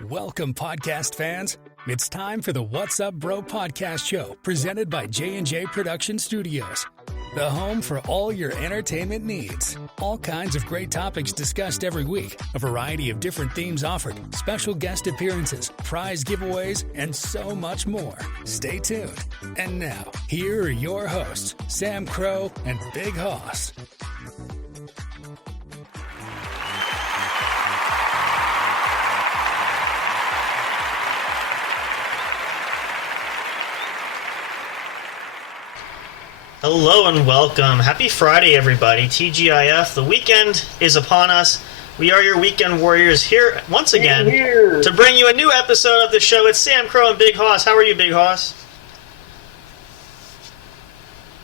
Welcome, podcast fans. It's time for the What's Up Bro podcast show presented by J&J Production Studios, the home for all your entertainment needs. All kinds of great topics discussed every week, a variety of different themes offered, special guest appearances, prize giveaways, and so much more. Stay tuned. And now, here are your hosts, Sam Crow and Big Hoss. Hello and welcome. Happy Friday, everybody. TGIF. The weekend is upon us. We are your weekend warriors here once again to bring you a new episode of the show. It's Sam Crow and Big Hoss. How are you, Big Hoss?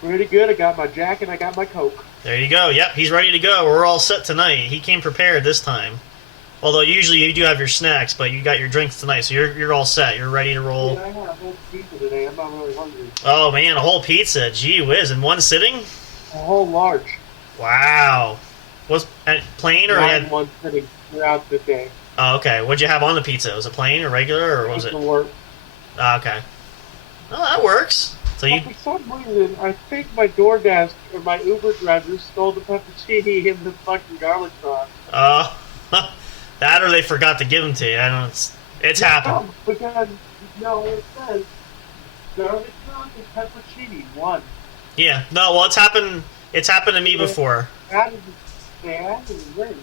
Pretty good. I got my jacket. I got my Coke. There you go. Yep, he's ready to go. We're all set tonight. He came prepared this time. Although usually you do have your snacks, but you got your drinks tonight, so you're all set. You're ready to roll. Yeah, I had a whole pizza today. I'm not really hungry. Oh man, a whole pizza. Gee whiz, in one sitting? A whole large. Wow. Was it plain or had one sitting throughout the day. Oh, okay. What'd you have on the pizza? Was it plain or regular, or was it? Work. Oh, okay. Well, that works. So you. For some reason, I think my DoorDash or my Uber driver stole the pepperoni and the fucking garlic sauce. That or they forgot to give them to you. I don't. It's happened. Because it says garlic sauce and pepperoni one. Yeah. No. Well, it's happened. It's happened to me before. They added the ring.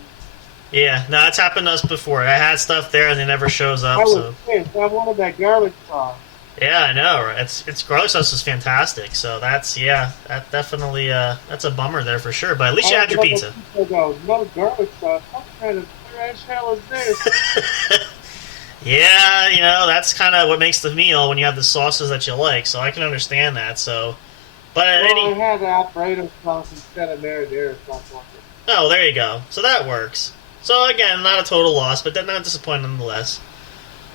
Yeah. No, it's happened to us before. I had stuff there and it never shows up. I was pissed. I wanted that garlic sauce. Yeah, I know. Right? It's garlic sauce is fantastic. So that definitely that's a bummer there for sure. But at least you had your pizza. No garlic sauce. What kind of trash hell is this? Yeah, that's kind of what makes the meal when you have the sauces that you like. So I can understand that. So, but I had Alfredo sauce instead of marinara sauce. Oh, there you go. So that works. So again, not a total loss, but not disappointing nonetheless.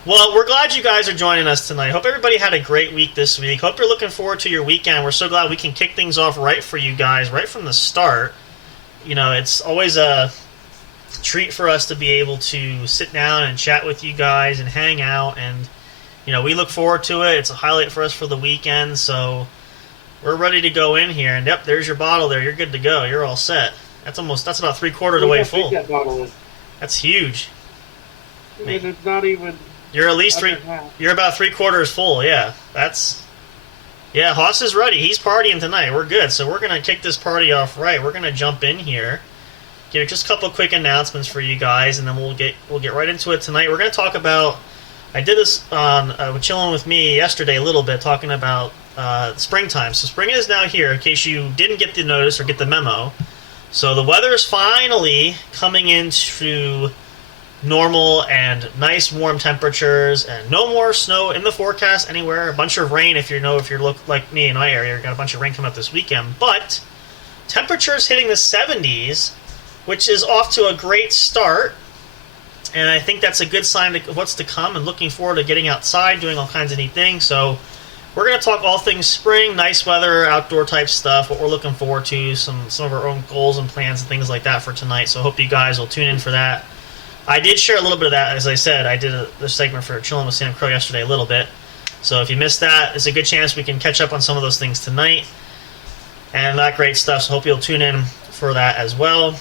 Well, we're glad you guys are joining us tonight. Hope everybody had a great week this week. Hope you're looking forward to your weekend. We're so glad we can kick things off right for you guys, right from the start. It's always a treat for us to be able to sit down and chat with you guys and hang out. And, we look forward to it. It's a highlight for us for the weekend. So we're ready to go in here. And, yep, there's your bottle there. You're good to go. You're all set. That's about 3/4 of the way full. That bottle is. That's huge. And it's not even... You're at least you're about 3/4 full, yeah. Hoss is ready. He's partying tonight. We're good. So we're gonna kick this party off right. We're gonna jump in here, give just a couple of quick announcements for you guys, and then we'll get right into it tonight. We're gonna talk about. I did this on chilling with me yesterday a little bit, talking about springtime. So spring is now here. In case you didn't get the notice or get the memo, so the weather is finally coming into normal and nice warm temperatures, and no more snow in the forecast anywhere. A bunch of rain if you look like me in my area. Got a bunch of rain coming up this weekend, but temperatures hitting the 70s, which is off to a great start, and I think that's a good sign of what's to come, and looking forward to getting outside, doing all kinds of neat things. So we're going to talk all things spring, nice weather, outdoor type stuff, what we're looking forward to, some of our own goals and plans and things like that for tonight. So I hope you guys will tune in for that. I did share a little bit of that, as I said. I did the segment for Chilling with Sam Crow yesterday a little bit. So if you missed that, it's a good chance we can catch up on some of those things tonight. And that great stuff, so hope you'll tune in for that as well.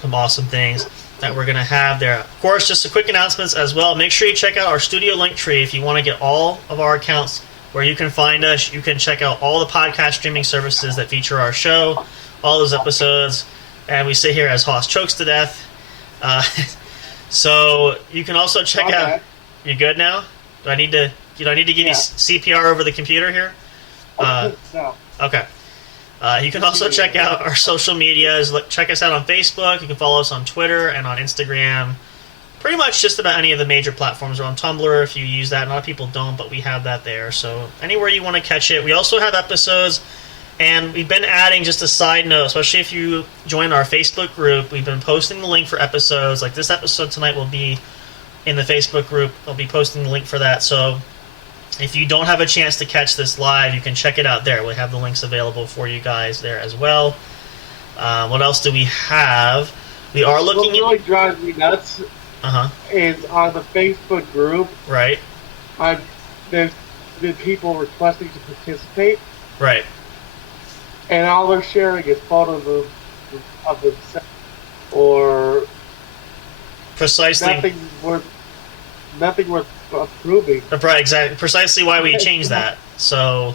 Some awesome things that we're going to have there. Of course, just a quick announcements as well. Make sure you check out our studio link tree if you want to get all of our accounts where you can find us. You can check out all the podcast streaming services that feature our show, all those episodes. And we sit here as Hoss chokes to death. So you can also check out. You good now? Do I need to give you CPR over the computer here? No. Okay. You can also check out our social medias. Check us out on Facebook. You can follow us on Twitter and on Instagram. Pretty much just about any of the major platforms. Or on Tumblr if you use that. A lot of people don't, but we have that there. So anywhere you want to catch it. We also have episodes. And we've been adding, just a side note, especially if you join our Facebook group, we've been posting the link for episodes. Like this episode tonight will be in the Facebook group. I'll be posting the link for that. So if you don't have a chance to catch this live, you can check it out there. We have the links available for you guys there as well. What else do we have? We are looking... What really drives me nuts is on the Facebook group. Right. There's been people requesting to participate. Right. And all they're sharing is photos of themselves or precisely nothing worth approving. Right, exactly. Precisely why we changed that. So.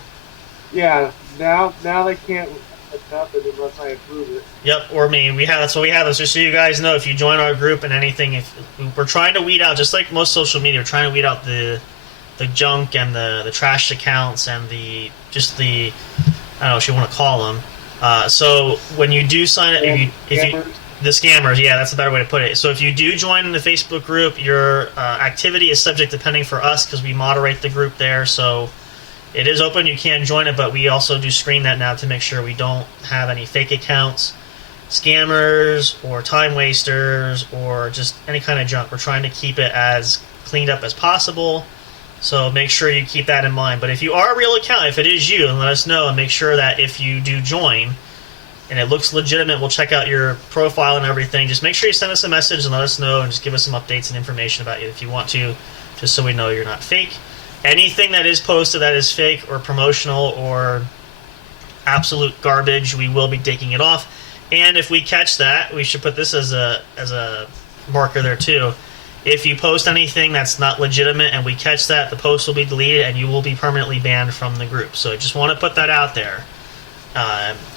Yeah. Now they can't put nothing unless I approve it. Yep, or me. That's what we have. Just so you guys know, if you join our group and anything, if we're trying to weed out, just like most social media, we're trying to weed out the junk and the trash accounts and the I don't know what you want to call them. So when you do sign it, the scammers, yeah, that's a better way to put it. So if you do join the Facebook group, your activity is subject to pending for us because we moderate the group there. So it is open. You can join it, but we also do screen that now to make sure we don't have any fake accounts, scammers, or time wasters, or just any kind of junk. We're trying to keep it as cleaned up as possible. So make sure you keep that in mind. But if you are a real account, if it is you, then let us know and make sure that if you do join and it looks legitimate, we'll check out your profile and everything. Just make sure you send us a message and let us know and just give us some updates and information about you if you want to, just so we know you're not fake. Anything that is posted that is fake or promotional or absolute garbage, we will be taking it off. And if we catch that, we should put this as a marker there too. If you post anything that's not legitimate and we catch that, the post will be deleted and you will be permanently banned from the group. So I just want to put that out there.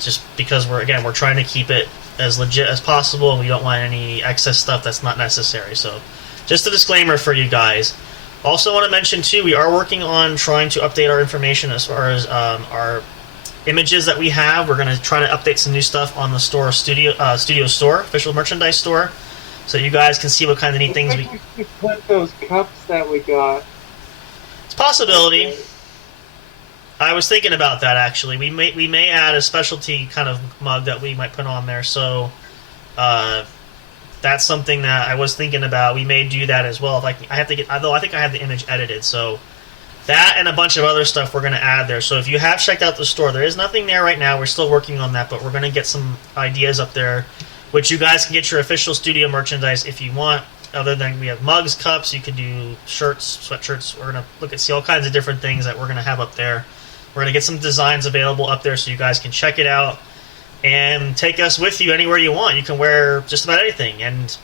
Just because we're trying to keep it as legit as possible and we don't want any excess stuff that's not necessary. So just a disclaimer for you guys. Also want to mention too, we are working on trying to update our information as far as our images that we have. We're going to try to update some new stuff on the studio store, official merchandise store. So you guys can see what kind of neat things we put those cups that we got. It's a possibility. I was thinking about that actually. We may add a specialty kind of mug that we might put on there. So that's something that I was thinking about. We may do that as well. If I have to get, although I think I have the image edited. So that and a bunch of other stuff we're going to add there. So if you have checked out the store, there is nothing there right now. We're still working on that, but we're going to get some ideas up there, which you guys can get your official studio merchandise if you want. Other than we have mugs, cups, you can do shirts, sweatshirts. We're going to see all kinds of different things that we're going to have up there. We're going to get some designs available up there so you guys can check it out and take us with you anywhere you want. You can wear just about anything. And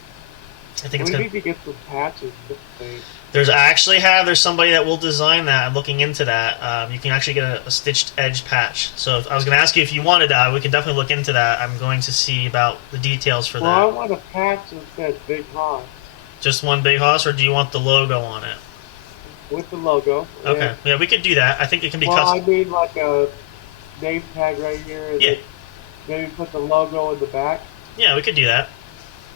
I think we need to get some patches. There's somebody that will design that. I'm looking into that. You can actually get a stitched edge patch. So I was going to ask you if you wanted that. We can definitely look into that. I'm going to see about the details for that. Well, I want a patch that says Big Hoss. Just one Big Hoss, or do you want the logo on it? With the logo. Okay. Yeah, we could do that. I think it can be custom. custom. I mean like a name tag right here. Yeah. Maybe put the logo in the back. Yeah, we could do that.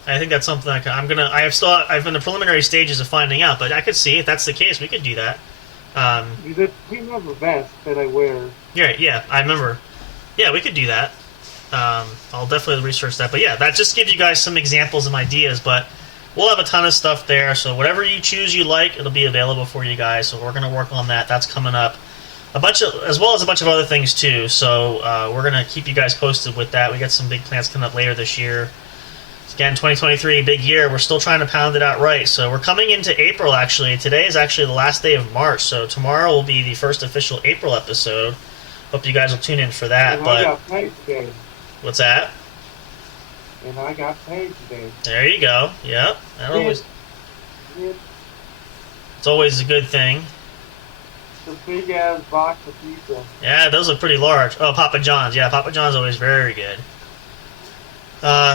I think that's something I've in the preliminary stages of finding out, but I could see if that's the case, we could do that. You have a vest that I wear. Yeah, I remember. Yeah, we could do that. I'll definitely research that. But yeah, that just gives you guys some examples and ideas, but we'll have a ton of stuff there, so whatever you choose you like, it'll be available for you guys, so we're going to work on that. That's coming up. As well as a bunch of other things too, so we're going to keep you guys posted with that. We got some big plans coming up later this year. Again, 2023, big year. We're still trying to pound it out right. So we're coming into April, actually. Today is actually the last day of March, so tomorrow will be the first official April episode. Hope you guys will tune in for that. And I got paid today. What's that? And I got paid today. There you go. Yep. It's always a good thing. It's a big-ass box of pizza. Yeah, those look pretty large. Oh, Papa John's. Yeah, Papa John's always very good.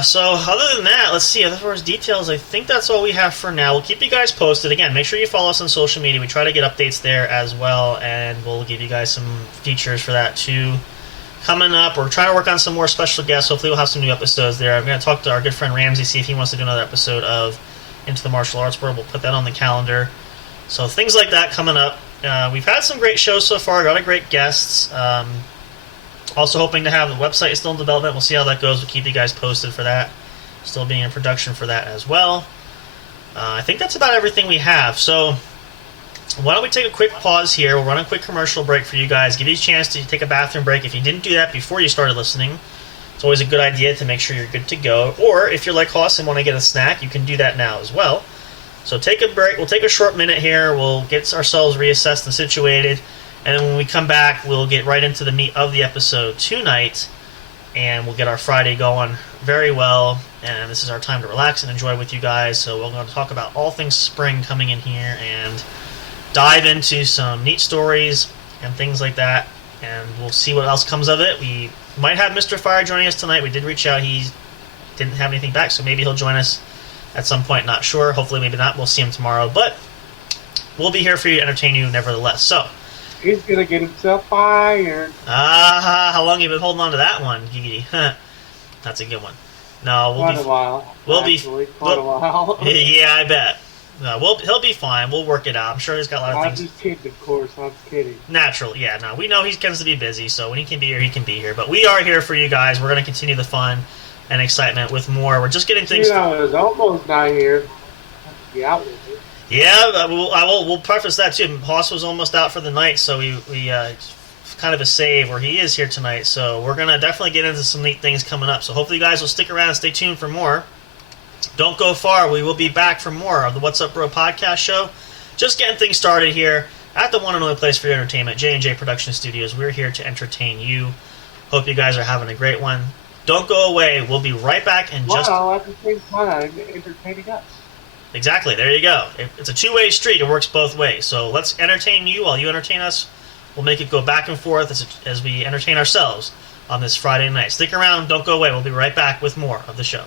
So other than that, let's see. As far as details, I think that's all we have for now. We'll keep you guys posted. Again, make sure you follow us on social media. We try to get updates there as well, and we'll give you guys some features for that too. Coming up, we're trying to work on some more special guests. Hopefully we'll have some new episodes there. I'm going to talk to our good friend Ramsey, see if he wants to do another episode of Into the Martial Arts World. We'll put that on the calendar. So things like that coming up. We've had some great shows so far. Got a great guests. Also hoping to have the website is still in development. We'll see how that goes. We'll keep you guys posted for that. Still being in production for that as well. I think that's about everything we have. So why don't we take a quick pause here. We'll run a quick commercial break for you guys. Give you a chance to take a bathroom break. If you didn't do that before you started listening, it's always a good idea to make sure you're good to go. Or if you're like Hoss and want to get a snack, you can do that now as well. So take a break. We'll take a short minute here. We'll get ourselves reassessed and situated. And then when we come back, we'll get right into the meat of the episode tonight. And we'll get our Friday going very well. And this is our time to relax and enjoy with you guys. So we're going to talk about all things spring coming in here and dive into some neat stories and things like that. And we'll see what else comes of it. We might have Mr. Fire joining us tonight. We did reach out. He didn't have anything back, so maybe he'll join us at some point. Not sure. Hopefully, maybe not. We'll see him tomorrow. But we'll be here for you to entertain you nevertheless. So he's going to get himself fired. How long have you been holding on to that one, Gigi? That's a good one. No, Quite a while. Quite a while. Yeah, I bet. No, he'll be fine. We'll work it out. I'm sure he's got a lot of things. I'm just kidding, of course. I'm kidding. Naturally, yeah. No, we know he tends to be busy, so when he can be here, he can be here. But we are here for you guys. We're going to continue the fun and excitement with more. We're just getting things. I was almost not here. Be out with it. Yeah, we'll preface that too. Hoss was almost out for the night, so we kind of a save where he is here tonight. So we're going to definitely get into some neat things coming up. So hopefully you guys will stick around and stay tuned for more. Don't go far. We will be back for more of the What's Up Bro podcast show. Just getting things started here at the one and only place for your entertainment, J&J Production Studios. We're here to entertain you. Hope you guys are having a great one. Don't go away. We'll be right back in just... Well, at the same time, entertaining us. Exactly. There you go. It's a two-way street. It works both ways. So let's entertain you while you entertain us. We'll make it go back and forth as we entertain ourselves on this Friday night. Stick around. Don't go away. We'll be right back with more of the show.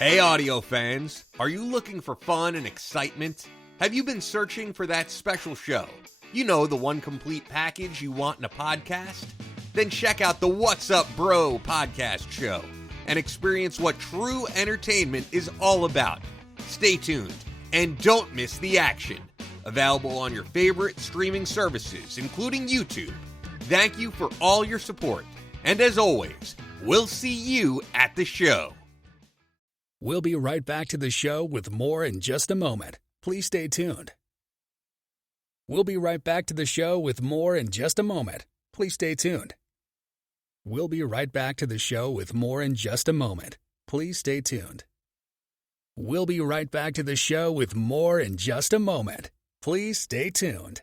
Hey audio fans, are you looking for fun and excitement? Have you been searching for that special show? You know, the one complete package you want in a podcast? Then check out the What's Up Bro podcast show. and experience what true entertainment is all about. Stay tuned and don't miss the action. Available on your favorite streaming services, including YouTube. Thank you for all your support. And as always, we'll see you at the show. We'll be right back to the show with more in just a moment. Please stay tuned. We'll be right back to the show with more in just a moment. Please stay tuned. We'll be right back to the show with more in just a moment. Please stay tuned. We'll be right back to the show with more in just a moment. Please stay tuned.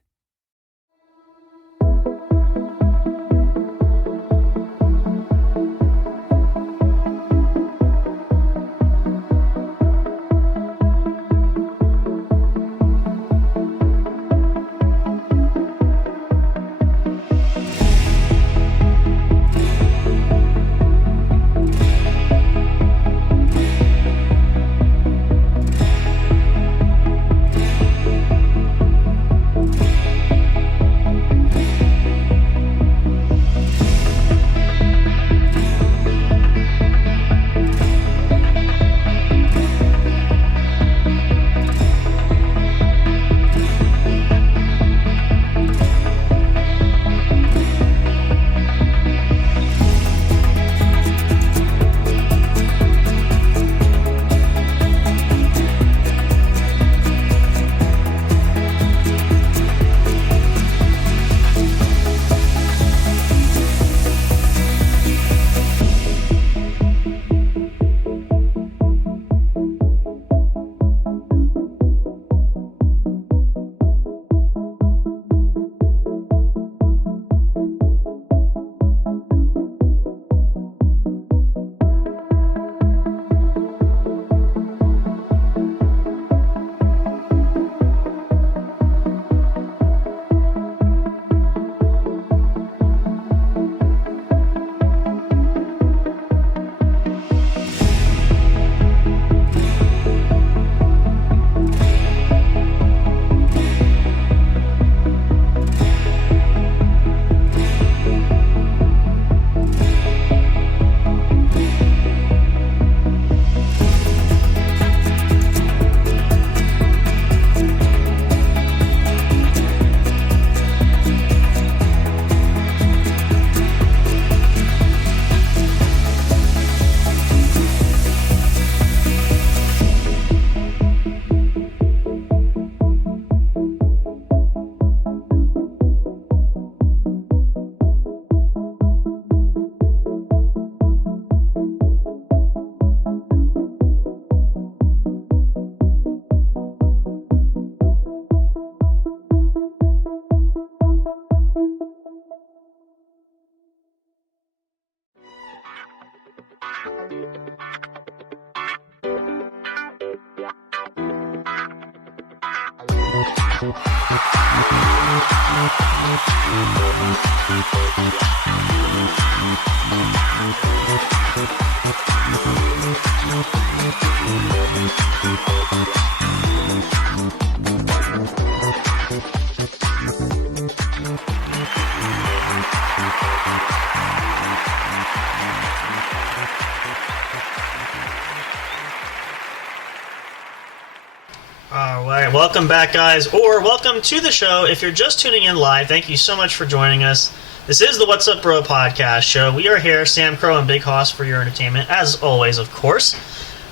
Alright, welcome back, guys, or welcome to the show. If you're just tuning in live, thank you so much for joining us. This is the What's Up Bro podcast show. We are here, Sam Crow and Big Hoss, for your entertainment, as always, of course.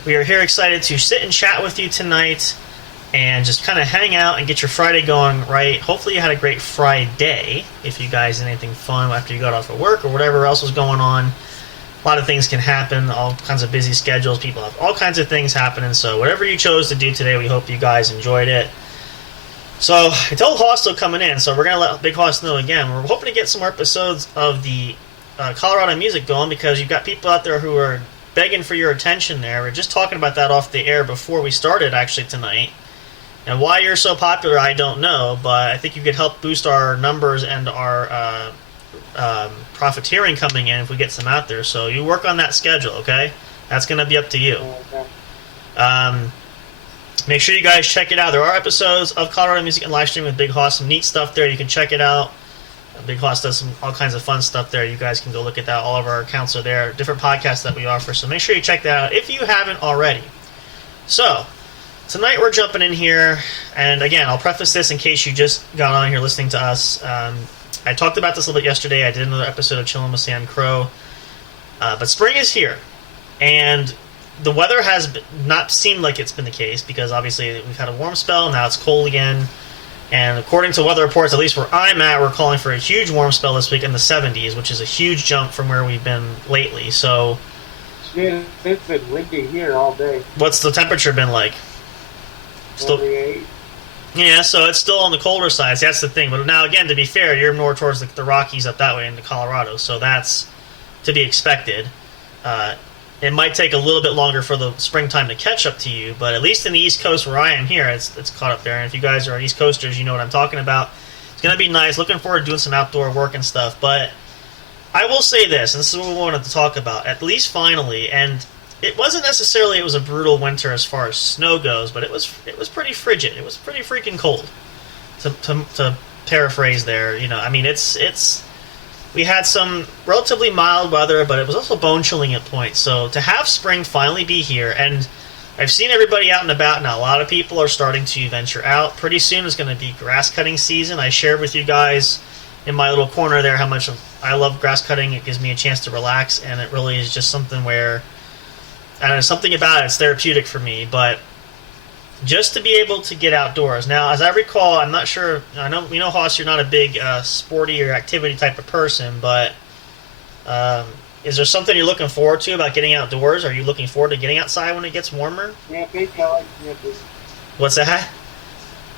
We are here excited to sit and chat with you tonight and just kind of hang out and get your Friday going right. Hopefully you had a great Friday, if you guys did anything fun after you got off of work or whatever else was going on. A lot of things can happen, all kinds of busy schedules. People have all kinds of things happening. So whatever you chose to do today, we hope you guys enjoyed it. So I told Hoss still coming in, so we're going to let Big Hoss know again. We're hoping to get some more episodes of the Colorado music going because you've got people out there who are begging for your attention there. We're just talking about that off the air before we started, actually, tonight. And why you're so popular, I don't know, but I think you could help boost our numbers and our profiteering coming in if we get some out there. So you work on that schedule, okay? That's going to be up to you. Make sure you guys check it out. There are episodes of Colorado Music and Livestream with Big Hoss. Some neat stuff there. You can check it out. Big Hoss does all kinds of fun stuff there. You guys can go look at that. All of our accounts are there. Different podcasts that we offer. So make sure you check that out if you haven't already. So, tonight we're jumping in here. And again, I'll preface this in case you just got on here listening to us. I talked about this a little bit yesterday. I did another episode of Chillin' with Sam Crow. But spring is here. And the weather has not seemed like it's been the case because obviously we've had a warm spell. Now it's cold again. And according to weather reports, at least where I'm at, we're calling for a huge warm spell this week in the 70s, which is a huge jump from where we've been lately. So, yeah, it's been windy here all day. What's the temperature been like? Still 28. Yeah, so it's still on the colder side. So that's the thing. But now, again, to be fair, you're more towards the Rockies up that way into Colorado, so that's to be expected. It might take a little bit longer for the springtime to catch up to you, but at least in the East Coast where I am here, it's caught up there. And if you guys are East Coasters, you know what I'm talking about. It's going to be nice. Looking forward to doing some outdoor work and stuff. But I will say this, and this is what we wanted to talk about, at least finally, and it wasn't necessarily it was a brutal winter as far as snow goes, but it was pretty frigid. It was pretty freaking cold, to paraphrase there. You know, I mean, we had some relatively mild weather, but it was also bone-chilling at points. So to have spring finally be here, and I've seen everybody out and about now. A lot of people are starting to venture out. Pretty soon is going to be grass cutting season. I shared with you guys in my little corner there how much I love grass cutting. It gives me a chance to relax, and it really is just something where, I don't know, something about it's therapeutic for me. But just to be able to get outdoors. Now, as I recall, I'm not sure, Hoss, you're not a big sporty or activity type of person, but is there something you're looking forward to about getting outdoors? Are you looking forward to getting outside when it gets warmer? Camping, I like camping. What's that?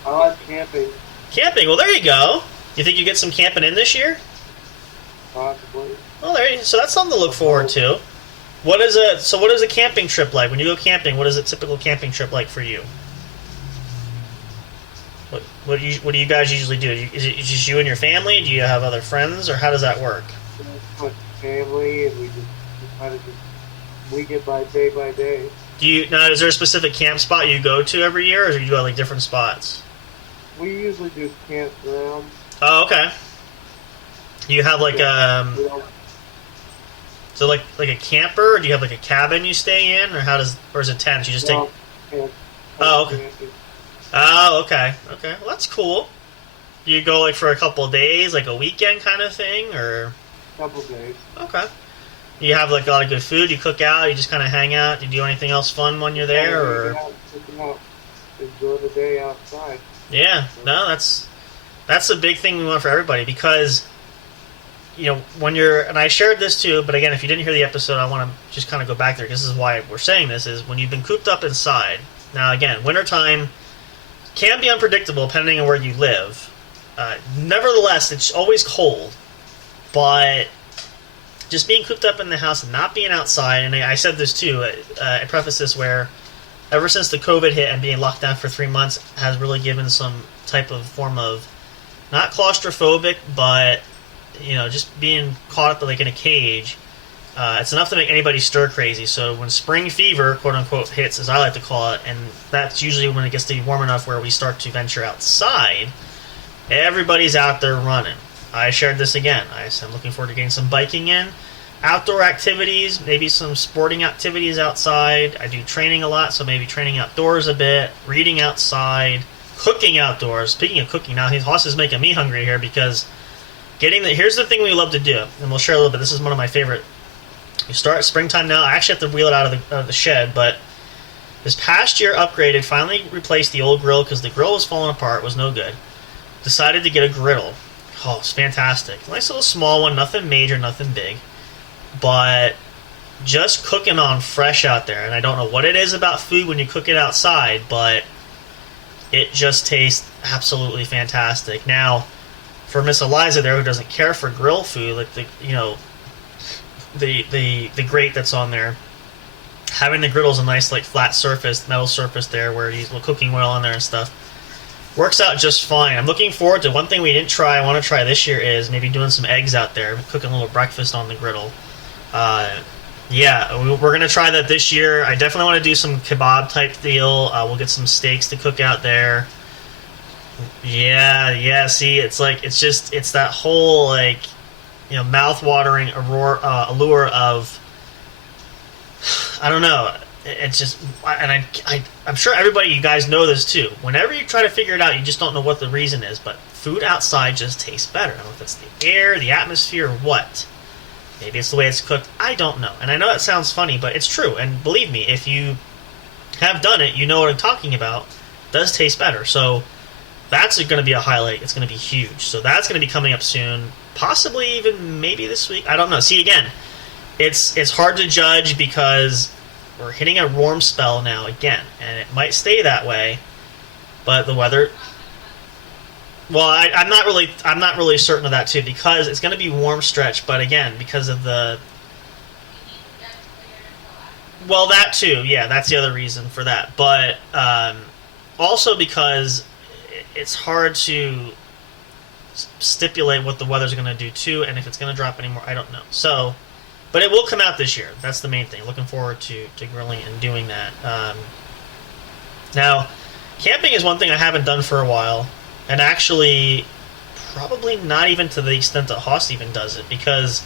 I like camping. Camping, well, there you go. You think you get some camping in this year? Possibly. Well, so that's something to look forward to. What is a camping trip like? When you go camping, what is a typical camping trip like for you? What do you guys usually do? Is it just you and your family? Do you have other friends, or how does that work? With family, and we kind of weekend by day. Is there a specific camp spot you go to every year, or do you go to like different spots? We usually do campgrounds. Oh, okay. Do you have like so like a camper, or do you have like a cabin you stay in, or is it tents? You just take. Oh, okay. Oh, okay. Okay. Well, that's cool. Do you go like for a couple of days, like a weekend kind of thing, or? Couple of days. Okay. You have like a lot of good food. You cook out. You just kind of hang out. Do you do anything else fun when you're there, or? Enjoy the day outside. Yeah. No, that's a big thing we want for everybody, because, you know, when you're, and I shared this too, but again, if you didn't hear the episode, I want to just kind of go back there, because this is why we're saying this, is when you've been cooped up inside. Now, again, wintertime can be unpredictable depending on where you live. Nevertheless, it's always cold, but just being cooped up in the house and not being outside, and I said this too, I preface this where ever since the COVID hit and being locked down for 3 months has really given some type of form of, not claustrophobic, but, you know, just being caught up like in a cage. It's enough to make anybody stir crazy. So when spring fever, quote unquote, hits, as I like to call it, and that's usually when it gets to be warm enough where we start to venture outside, everybody's out there running. I shared this again. I'm looking forward to getting some biking in. Outdoor activities, maybe some sporting activities outside. I do training a lot, so maybe training outdoors a bit, reading outside, cooking outdoors. Speaking of cooking, now Hoss is making me hungry here, because here's the thing we love to do, and we'll share a little bit. This is one of my favorite. You start springtime now. I actually have to wheel it out of the shed, but this past year upgraded, finally replaced the old grill because the grill was falling apart, was no good. Decided to get a griddle. Oh, it's fantastic. Nice little small one, nothing major, nothing big. But just cooking on fresh out there, and I don't know what it is about food when you cook it outside, but it just tastes absolutely fantastic. Now, for Miss Eliza there, who doesn't care for grill food, like the grate that's on there, having the griddle's a nice like flat surface, metal surface there where you use cooking oil on there and stuff, works out just fine. I'm looking forward to one thing we didn't try. I want to try this year is maybe doing some eggs out there, cooking a little breakfast on the griddle. Yeah, we're gonna try that this year. I definitely want to do some kebab type deal. We'll get some steaks to cook out there. Yeah. See, it's like it's that whole like mouth-watering allure of I don't know. It's just, and I'm sure everybody, you guys know this too. Whenever you try to figure it out, you just don't know what the reason is. But food outside just tastes better. I don't know if it's the air, the atmosphere, or what. Maybe it's the way it's cooked. I don't know. And I know that sounds funny, but it's true. And believe me, if you have done it, you know what I'm talking about. It does taste better. So that's going to be a highlight. It's going to be huge. So that's going to be coming up soon. Possibly even maybe this week. I don't know. See, again, it's hard to judge because we're hitting a warm spell now again, and it might stay that way. But the weather, well, I'm not really certain of that too, because it's going to be warm stretch. But again, because of the, well, that too, yeah, that's the other reason for that. But also because it's hard to stipulate what the weather's going to do too, and if it's going to drop anymore, I don't know. So, but it will come out this year. That's the main thing. Looking forward to grilling and doing that. Now, camping is one thing I haven't done for a while, and actually probably not even to the extent that Haas even does it, because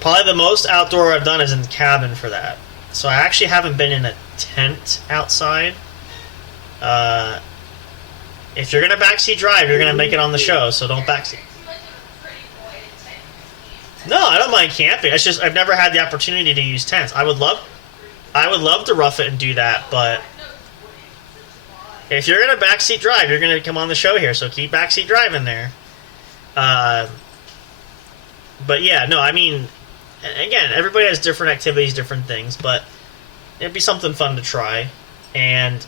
probably the most outdoor I've done is in the cabin for that. So I actually haven't been in a tent outside. If you're going to backseat drive, you're going to make it on the show, so don't backseat. No, I don't mind camping. It's just I've never had the opportunity to use tents. I would love to rough it and do that, but if you're going to backseat drive, you're going to come on the show here, so keep backseat driving there. But yeah, no, I mean, again, everybody has different activities, different things, but it'd be something fun to try. And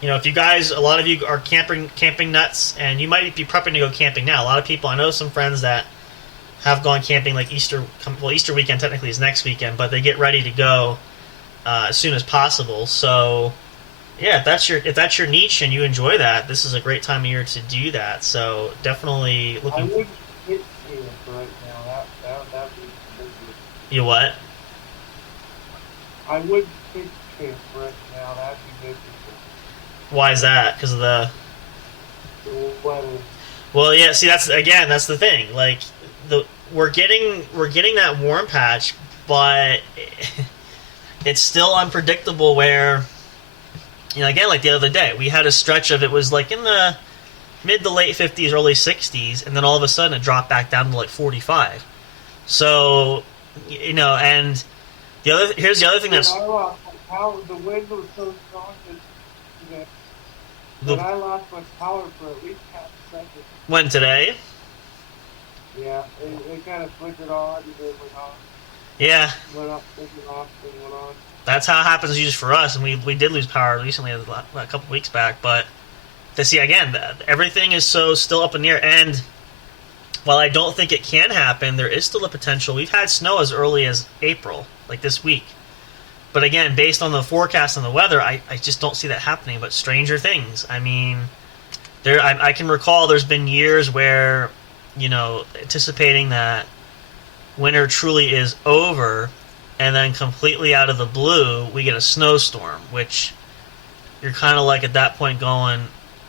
if you guys, a lot of you are camping nuts, and you might be prepping to go camping now. A lot of people, I know some friends that have gone camping like Easter weekend technically is next weekend, but they get ready to go as soon as possible. So yeah, if that's your niche and you enjoy that, this is a great time of year to do that. So definitely looking. I wouldn't hit camp right now. That'd be busy. You what? I wouldn't hit camp right now. That'd be busy. Why is that? Because of the weather. Well, yeah. See, that's the thing. Like we're getting that warm patch, but it's still unpredictable. Where again, like the other day, we had a stretch of it was like in the mid to late 50s, early 60s, and then all of a sudden it dropped back down to like 45. So and here's the other thing that's I lost my power. The wind was so strong that I lost my power for at least half a second. When today? Yeah, it kind of flickered on and then went off. Yeah. Went up, then went off, then went on. That's how it happens usually for us, and we did lose power recently, a couple weeks back. But to see again, everything is so still up in the air. And while I don't think it can happen, there is still a potential. We've had snow as early as April, like this week. But again, based on the forecast and the weather, I just don't see that happening. But stranger things. I mean, I can recall there's been years where, anticipating that winter truly is over, and then completely out of the blue, we get a snowstorm, which you're kind of like at that point going,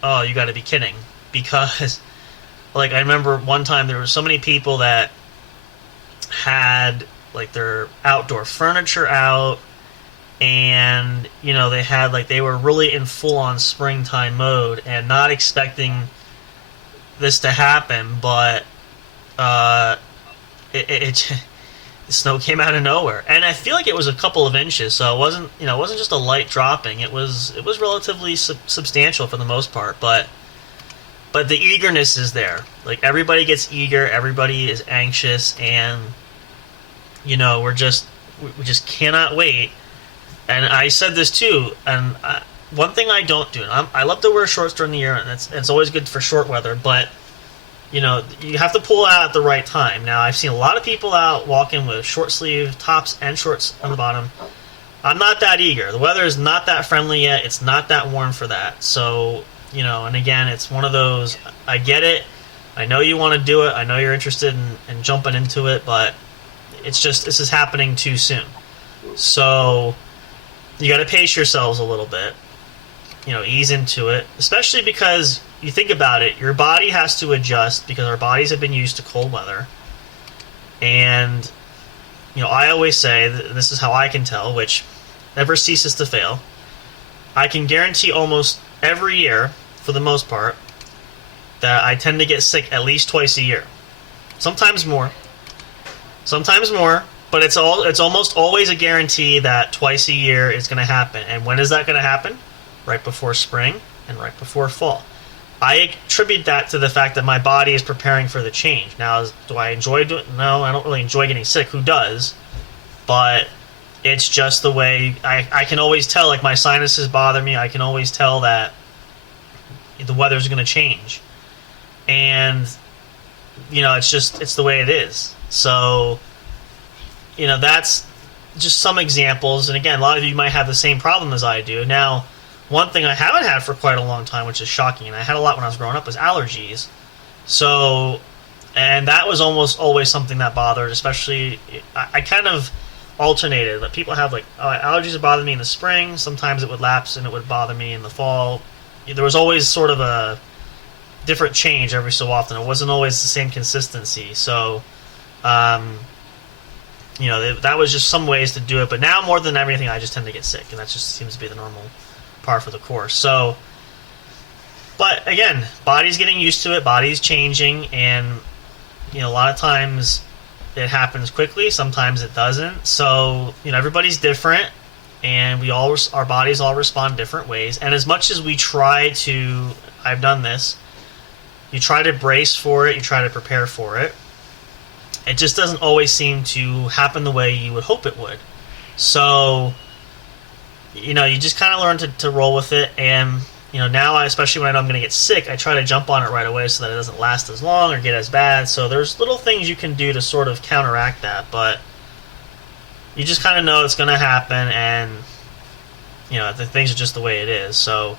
oh, you got to be kidding. Because, like, I remember one time there were so many people that had, like, their outdoor furniture out, and they had they were really in full-on springtime mode and not expecting this to happen, but the snow came out of nowhere, and I feel like it was a couple of inches, so it wasn't just a light dropping. It was relatively substantial for the most part, but the eagerness is there. Like, everybody gets eager, everybody is anxious, and we just cannot wait. And I said this too, and one thing I don't do, and I love to wear shorts during the year, and it's always good for short weather, but you have to pull out at the right time. Now, I've seen a lot of people out walking with short sleeve tops and shorts on the bottom. I'm not that eager. The weather is not that friendly yet. It's not that warm for that. So, and again, it's one of those, I get it. I know you want to do it. I know you're interested in jumping into it, but it's just, this is happening too soon. So you got to pace yourselves a little bit, ease into it, especially because you think about it, your body has to adjust because our bodies have been used to cold weather. And, I always say, this is how I can tell, which never ceases to fail. I can guarantee almost every year, for the most part, that I tend to get sick at least twice a year. Sometimes more, but it's almost always a guarantee that twice a year is going to happen. And when is that going to happen? Right before spring and right before fall. I attribute that to the fact that my body is preparing for the change. Now, do I enjoy doing it? No, I don't really enjoy getting sick. Who does? But it's just the way I can always tell, like my sinuses bother me. I can always tell that the weather's going to change. And, it's the way it is. So, that's just some examples. And again, a lot of you might have the same problem as I do. Now, one thing I haven't had for quite a long time, which is shocking, and I had a lot when I was growing up, was allergies. So, and that was almost always something that bothered, especially, I kind of alternated. Like people have allergies would bother me in the spring, sometimes it would lapse and it would bother me in the fall. There was always sort of a different change every so often. It wasn't always the same consistency. So, that was just some ways to do it. But now more than everything, I just tend to get sick, and that just seems to be the normal par for the course. So, but again, body's getting used to it, body's changing, and a lot of times it happens quickly, sometimes it doesn't. So, everybody's different, and our bodies all respond different ways. And as much as we try to, I've done this, you try to brace for it, you try to prepare for it, it just doesn't always seem to happen the way you would hope it would. So, you just kind of learn to roll with it. And, now, especially when I know I'm going to get sick, I try to jump on it right away so that it doesn't last as long or get as bad. So there's little things you can do to sort of counteract that. But you just kind of know it's going to happen, and, the things are just the way it is. So,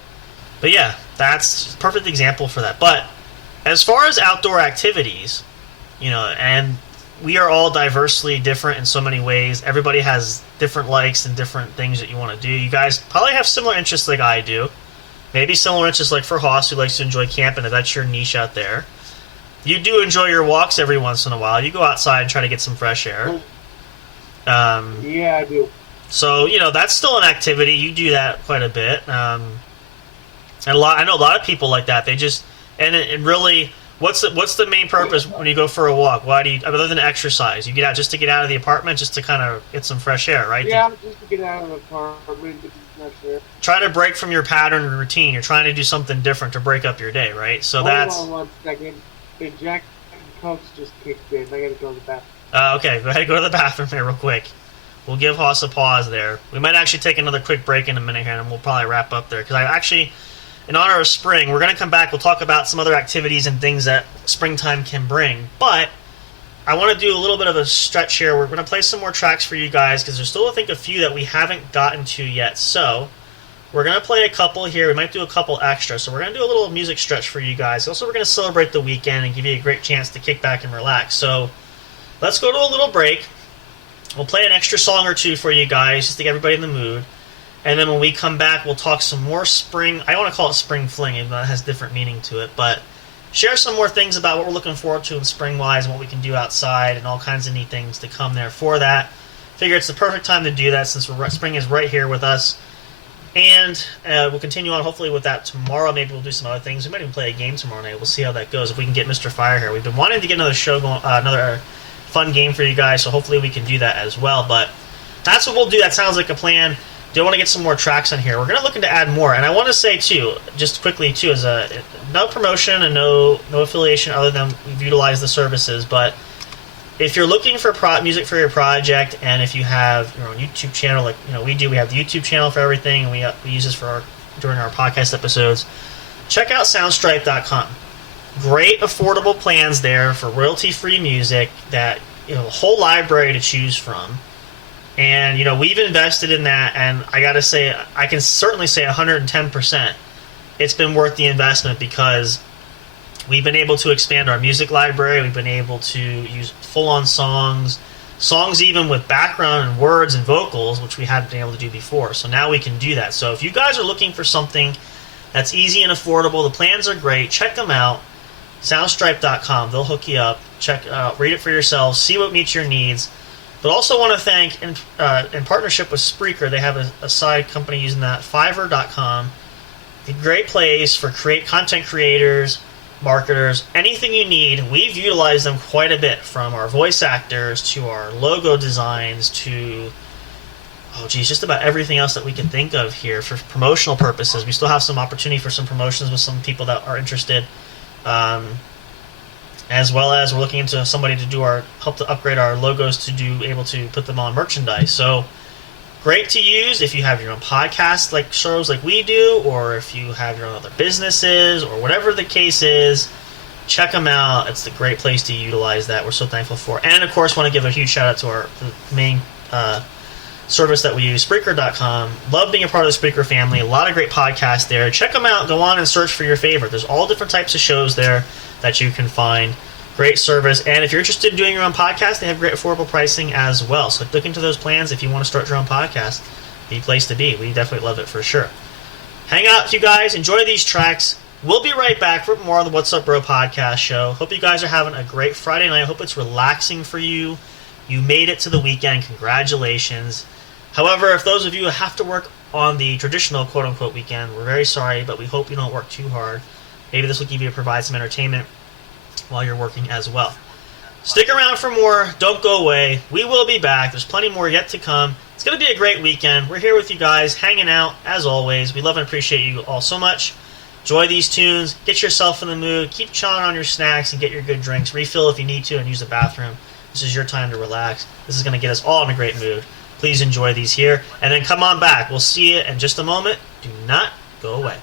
but yeah, that's a perfect example for that. But as far as outdoor activities, and we are all diversely different in so many ways. Everybody has different likes and different things that you want to do. You guys probably have similar interests like I do. Maybe similar interests like for Haas, who likes to enjoy camping, if that's your niche out there. You do enjoy your walks every once in a while. You go outside and try to get some fresh air. Yeah, I do. So, that's still an activity. You do that quite a bit. And I know a lot of people like that. They just, and it really... What's the main purpose when you go for a walk? Why do you, other than exercise, you get out just to get out of the apartment, just to kind of get some fresh air, right? Yeah, just to get out of the apartment, get some fresh air. Try to break from your pattern and routine. You're trying to do something different to break up your day, right? So that's... Hold on 1 second. The Jack and Cokes just kicked in. I gotta go to the bathroom. Okay, go ahead and go to the bathroom here real quick. We'll give Haas a pause there. We might actually take another quick break in a minute here, and we'll probably wrap up there. Because I actually... In honor of spring, we're going to come back. We'll talk about some other activities and things that springtime can bring. But I want to do a little bit of a stretch here. We're going to play some more tracks for you guys because there's still, I think, a few that we haven't gotten to yet. So we're going to play a couple here. We might do a couple extra. So we're going to do a little music stretch for you guys. Also, we're going to celebrate the weekend and give you a great chance to kick back and relax. So let's go to a little break. We'll play an extra song or two for you guys just to get everybody in the mood. And then when we come back, we'll talk some more spring. I don't want to call it spring fling, even though it has different meaning to it. But share some more things about what we're looking forward to in spring-wise and what we can do outside and all kinds of neat things to come there for that. Figure it's the perfect time to do that since spring is right here with us. And we'll continue on hopefully with that tomorrow. Maybe we'll do some other things. We might even play a game tomorrow night. We'll see how that goes if we can get Mr. Fire here. We've been wanting to get another show going, another fun game for you guys, so hopefully we can do that as well. But that's what we'll do. That sounds like a plan. Do want to get some more tracks on here. We're going to look to add more. And I want to say, too, just quickly, too, as no promotion and no affiliation other than we've utilized the services. But if you're looking for music for your project, and if you have your own YouTube channel, like we do, we have the YouTube channel for everything, and we use this for during our podcast episodes, check out Soundstripe.com. Great affordable plans there for royalty-free music that, a whole library to choose from. And, we've invested in that, and I got to say, I can certainly say 110% it's been worth the investment because we've been able to expand our music library. We've been able to use full-on songs even with background and words and vocals, which we hadn't been able to do before. So now we can do that. So if you guys are looking for something That's easy and affordable. The plans are great. Check them out. Soundstripe.com. They'll hook you up. Check read it for yourselves. See what meets your needs. But also want to thank, in partnership with Spreaker, they have a side company using that, Fiverr.com. A great place for content creators, marketers, anything you need. We've utilized them quite a bit, from our voice actors to our logo designs to, just about everything else that we can think of here for promotional purposes. We still have some opportunity for some promotions with some people that are interested. As well as we're looking into somebody to help to upgrade our logos to able to put them on merchandise. So great to use if you have your own podcast shows like we do, or if you have your own other businesses, or whatever the case is. Check them out. It's a great place to utilize that. We're so thankful for. And of course, want to give a huge shout out to the main service that we use, Spreaker.com. Love being a part of the Spreaker family. A lot of great podcasts there. Check them out. Go on and search for your favorite. There's all different types of shows there that you can find. Great service. And if you're interested in doing your own podcast, they have great affordable pricing as well. So look into those plans if you want to start your own podcast. The place to be. We definitely love it for sure. Hang out, you guys. Enjoy these tracks. We'll be right back for more on the What's Up Bro podcast show. Hope you guys are having a great Friday night. I hope it's relaxing for you. You made it to the weekend. Congratulations. However, if those of you who have to work on the traditional quote-unquote weekend, we're very sorry, but we hope you don't work too hard. Maybe this will provide some entertainment while you're working as well. Stick around for more. Don't go away. We will be back. There's plenty more yet to come. It's going to be a great weekend. We're here with you guys, hanging out, as always. We love and appreciate you all so much. Enjoy these tunes. Get yourself in the mood. Keep chawing on your snacks and get your good drinks. Refill if you need to and use the bathroom. This is your time to relax. This is going to get us all in a great mood. Please enjoy these here. And then come on back. We'll see you in just a moment. Do not go away.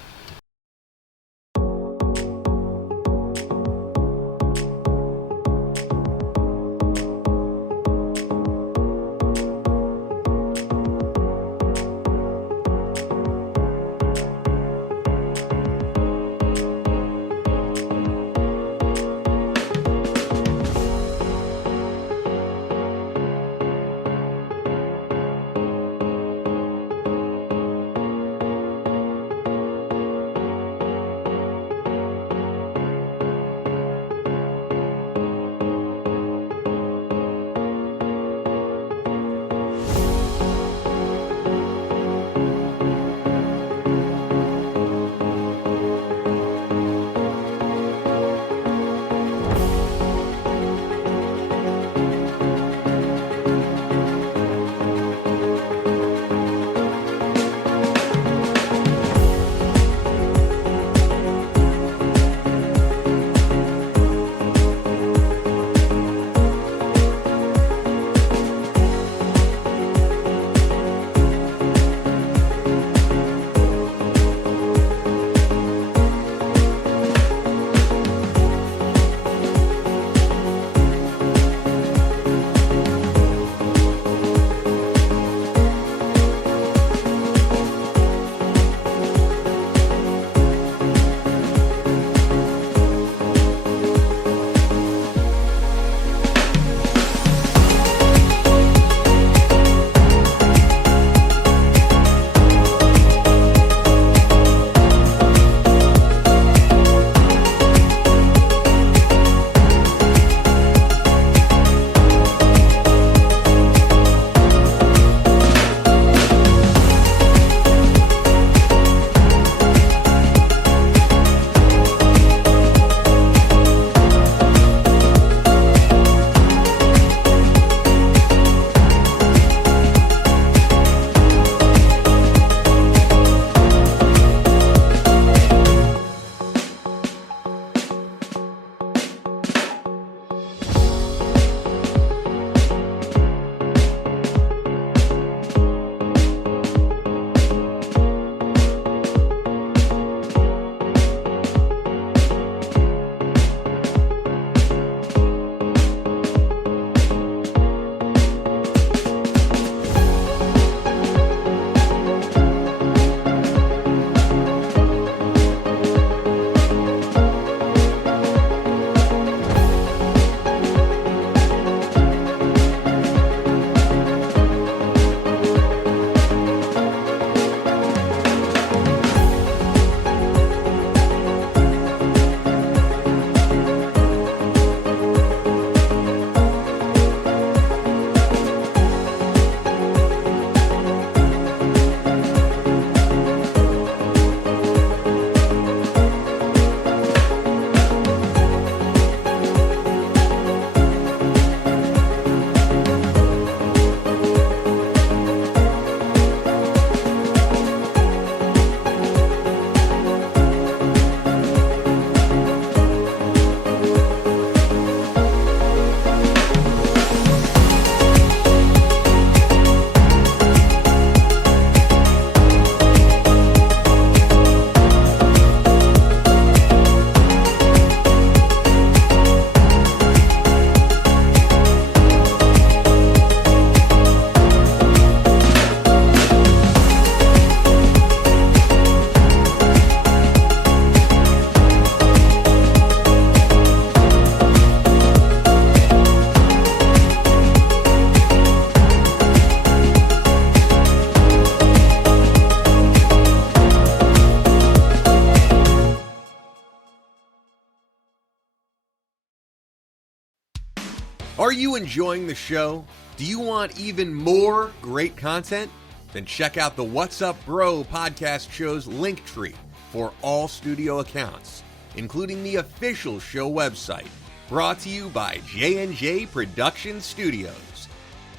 Are you enjoying the show? Do you want even more great content? Then check out the What's Up Bro podcast show's link tree for all studio accounts, including the official show website, brought to you by J&J Production Studios.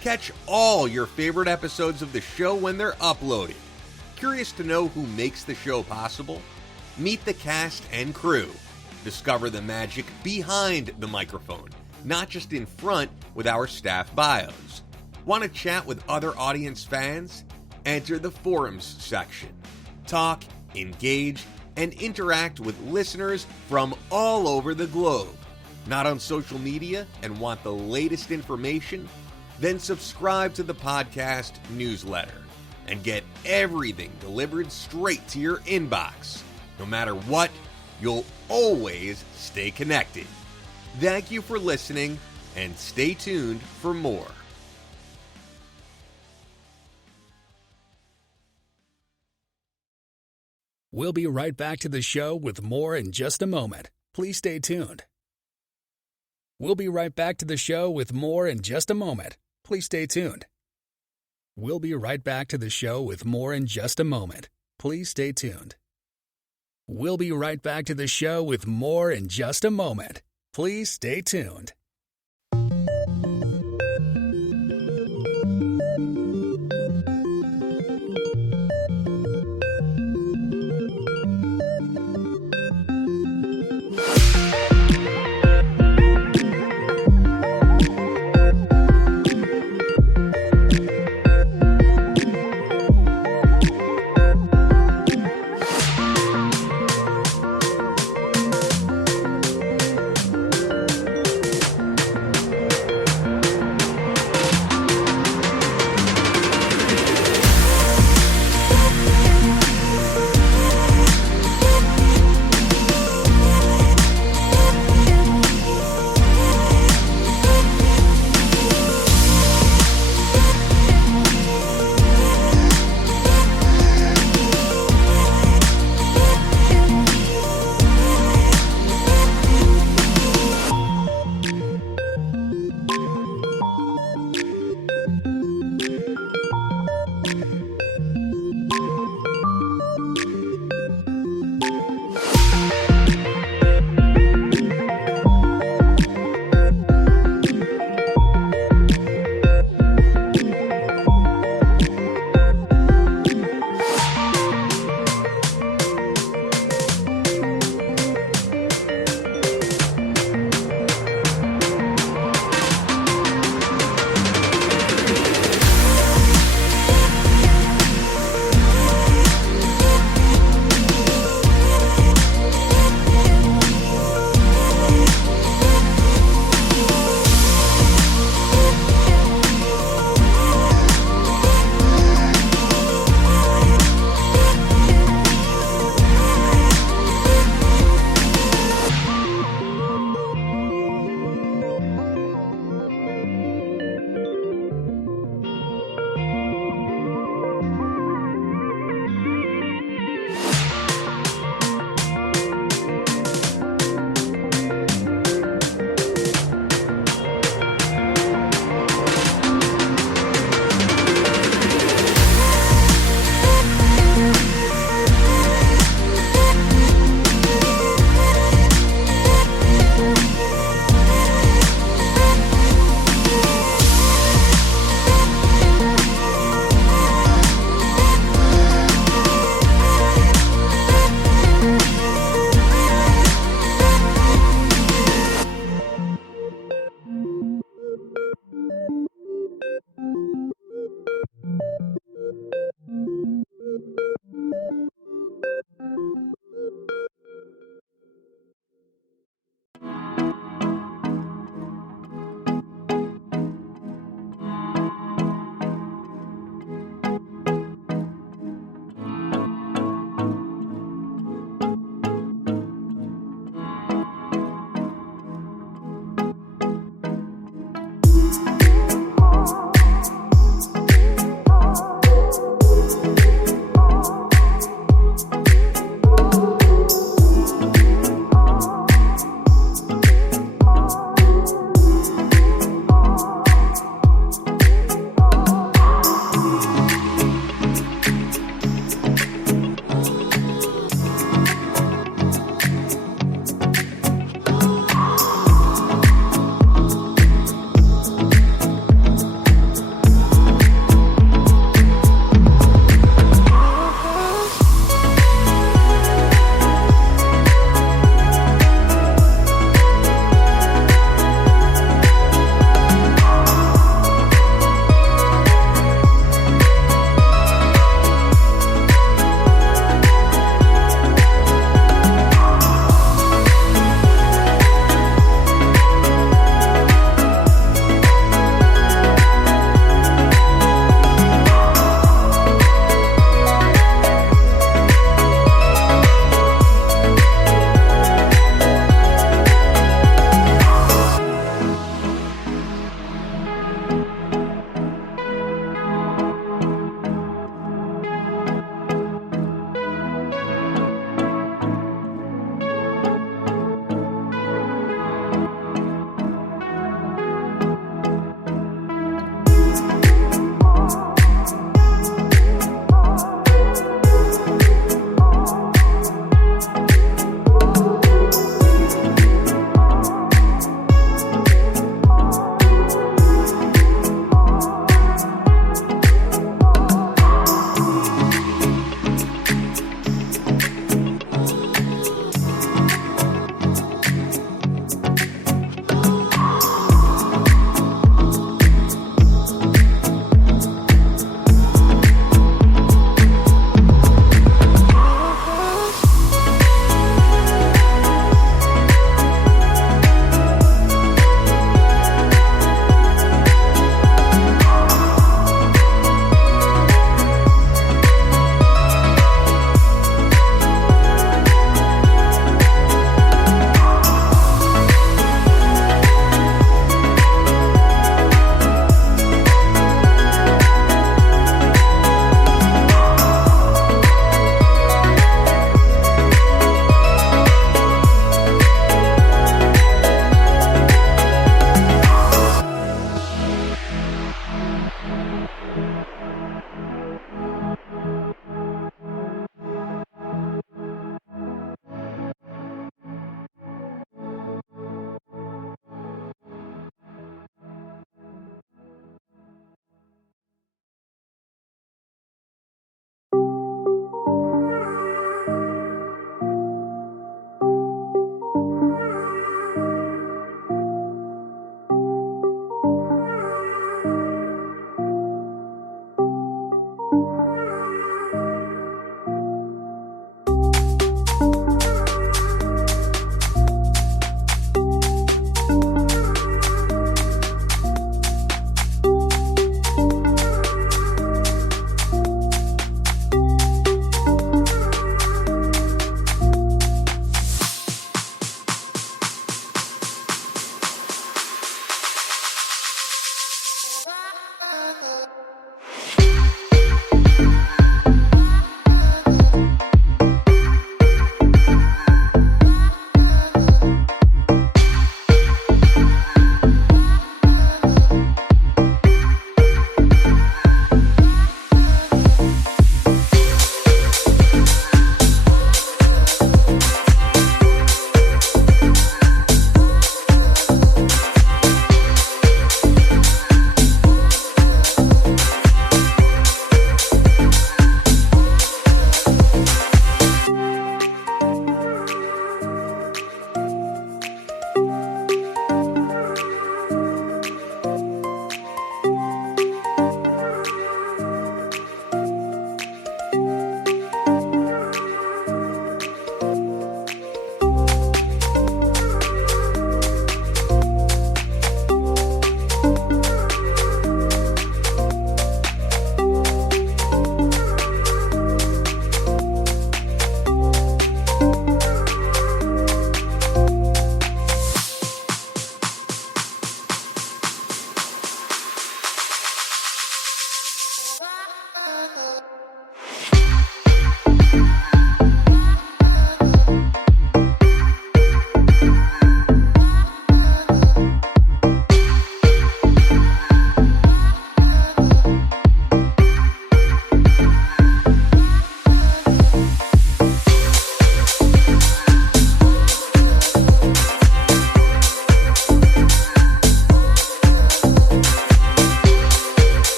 Catch all your favorite episodes of the show when they're uploaded. Curious to know who makes the show possible? Meet the cast and crew. Discover the magic behind the microphone, not just in front with our staff bios. Want to chat with other audience fans? Enter the forums section. Talk, engage, and interact with listeners from all over the globe. Not on social media and want the latest information? Then subscribe to the podcast newsletter and get everything delivered straight to your inbox. No matter what, you'll always stay connected. Thank you for listening, and stay tuned for more. We'll be right back to the show with more in just a moment. Please stay tuned. We'll be right back to the show with more in just a moment. Please stay tuned. We'll be right back to the show with more in just a moment. Please stay tuned. We'll be right back to the show with more in just a moment. Please stay tuned.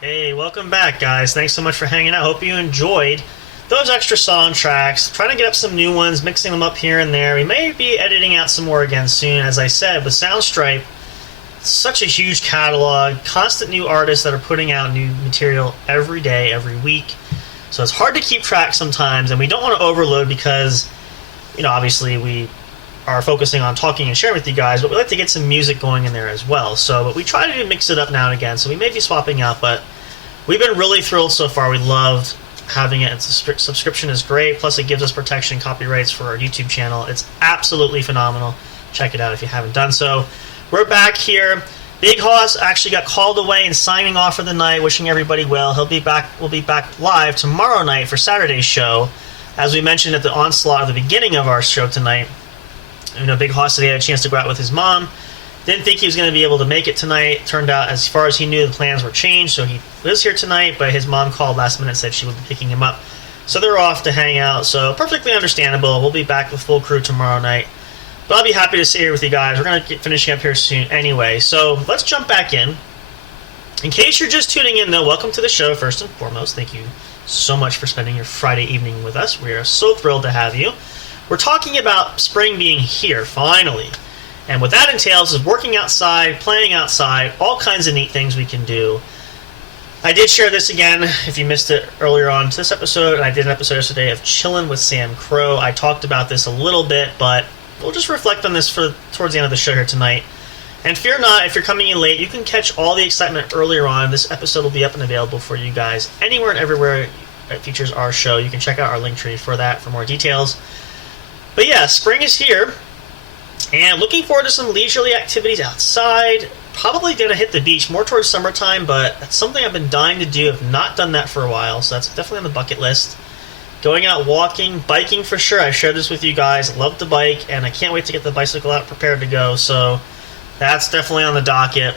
Hey, welcome back, guys. Thanks so much for hanging out. Hope you enjoyed those extra song tracks. Trying to get up some new ones, mixing them up here and there. We may be editing out some more again soon. As I said, with Soundstripe, such a huge catalog, constant new artists that are putting out new material every day, every week. So it's hard to keep track sometimes, and we don't want to overload because, obviously we are focusing on talking and sharing with you guys, but we like to get some music going in there as well. But we try to mix it up now and again, so we may be swapping out, but we've been really thrilled so far. We loved having it. Subscription is great, plus it gives us protection, copyrights for our YouTube channel. It's absolutely phenomenal. Check it out if you haven't done so. We're back here. Big Hoss actually got called away and signing off for the night, wishing everybody well. We'll be back live tomorrow night for Saturday's show. As we mentioned at the onslaught at the beginning of our show tonight, Big Hoss today had a chance to go out with his mom. Didn't think he was going to be able to make it tonight. Turned out, as far as he knew, the plans were changed, so he was here tonight, but his mom called last minute, said she would be picking him up. So they're off to hang out, so perfectly understandable. We'll be back with full crew tomorrow night. But I'll be happy to sit here with you guys. We're going to get finishing up here soon anyway. So let's jump back in. In case you're just tuning in, though, welcome to the show, first and foremost. Thank you so much for spending your Friday evening with us. We are so thrilled to have you. We're talking about spring being here, finally. And what that entails is working outside, playing outside, all kinds of neat things we can do. I did share this again, if you missed it earlier on to this episode, and I did an episode yesterday of Chillin' with Sam Crow. I talked about this a little bit, but we'll just reflect on this towards the end of the show here tonight. And fear not, if you're coming in late, you can catch all the excitement earlier on. This episode will be up and available for you guys anywhere and everywhere it features our show. You can check out our link tree for that for more details. But yeah, spring is here, and looking forward to some leisurely activities outside. Probably going to hit the beach more towards summertime, but that's something I've been dying to do. I've not done that for a while, so that's definitely on the bucket list. Going out walking, biking for sure. I shared this with you guys. Love to bike, and I can't wait to get the bicycle out prepared to go, so that's definitely on the docket.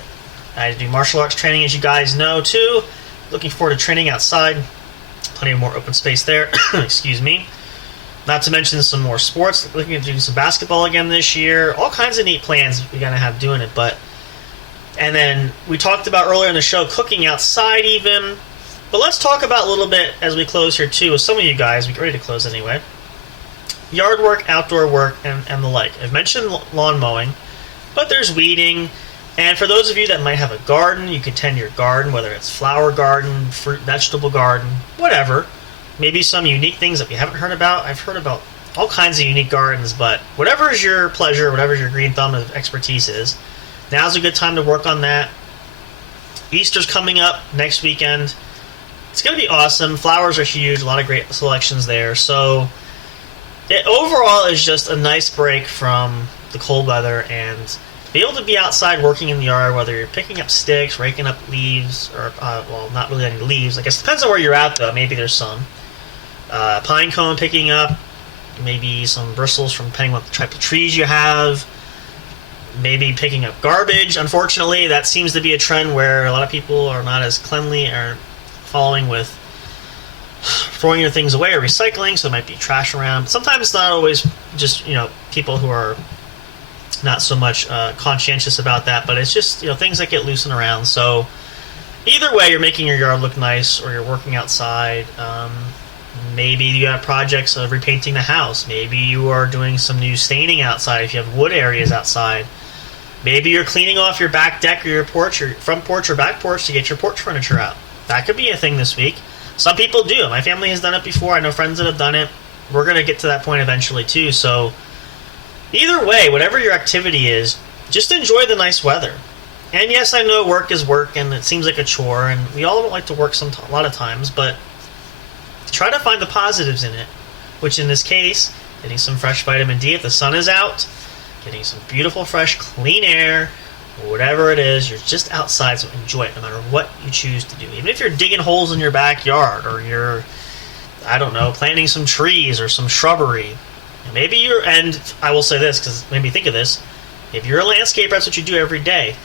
I do martial arts training, as you guys know, too. Looking forward to training outside. Plenty of more open space there. Excuse me. Not to mention some more sports. Looking at doing some basketball again this year. All kinds of neat plans we're going to have doing it. And then we talked about earlier in the show cooking outside even. But let's talk about a little bit as we close here too with some of you guys. We get ready to close anyway. Yard work, outdoor work, and the like. I've mentioned lawn mowing, but there's weeding. And for those of you that might have a garden, you can tend your garden, whether it's flower garden, fruit, vegetable garden, whatever. Maybe some unique things that we haven't heard about. I've heard about all kinds of unique gardens, but whatever is your pleasure, whatever your green thumb of expertise is, now's a good time to work on that. Easter's coming up next weekend. It's going to be awesome. Flowers are huge. A lot of great selections there. So it overall is just a nice break from the cold weather and be able to be outside working in the yard, whether you're picking up sticks, raking up leaves, or, not really any leaves. I guess it depends on where you're at, though. Maybe there's some. Pine cone picking up, maybe some bristles from depending on what type of trees you have, maybe picking up garbage. Unfortunately, that seems to be a trend where a lot of people are not as cleanly or following with throwing your things away or recycling, so there might be trash around. But sometimes it's not always just, people who are not so much conscientious about that, but it's just, things that get loosened around. So either way, you're making your yard look nice or you're working outside. Maybe you have projects of repainting the house. Maybe you are doing some new staining outside if you have wood areas outside. Maybe you're cleaning off your back deck or your porch or front porch or back porch to get your porch furniture out. That could be a thing this week. Some people do. My family has done it before. I know friends that have done it. We're going to get to that point eventually too. So either way, whatever your activity is, just enjoy the nice weather. And yes, I know work is work and it seems like a chore, and we all don't like to work a lot of times, but try to find the positives in it, which in this case, getting some fresh vitamin D if the sun is out, getting some beautiful, fresh, clean air, whatever it is. You're just outside, so enjoy it no matter what you choose to do. Even if you're digging holes in your backyard, or you're, I don't know, planting some trees or some shrubbery. Maybe you're, and I will say this because it made me think of this, if you're a landscaper, that's what you do every day.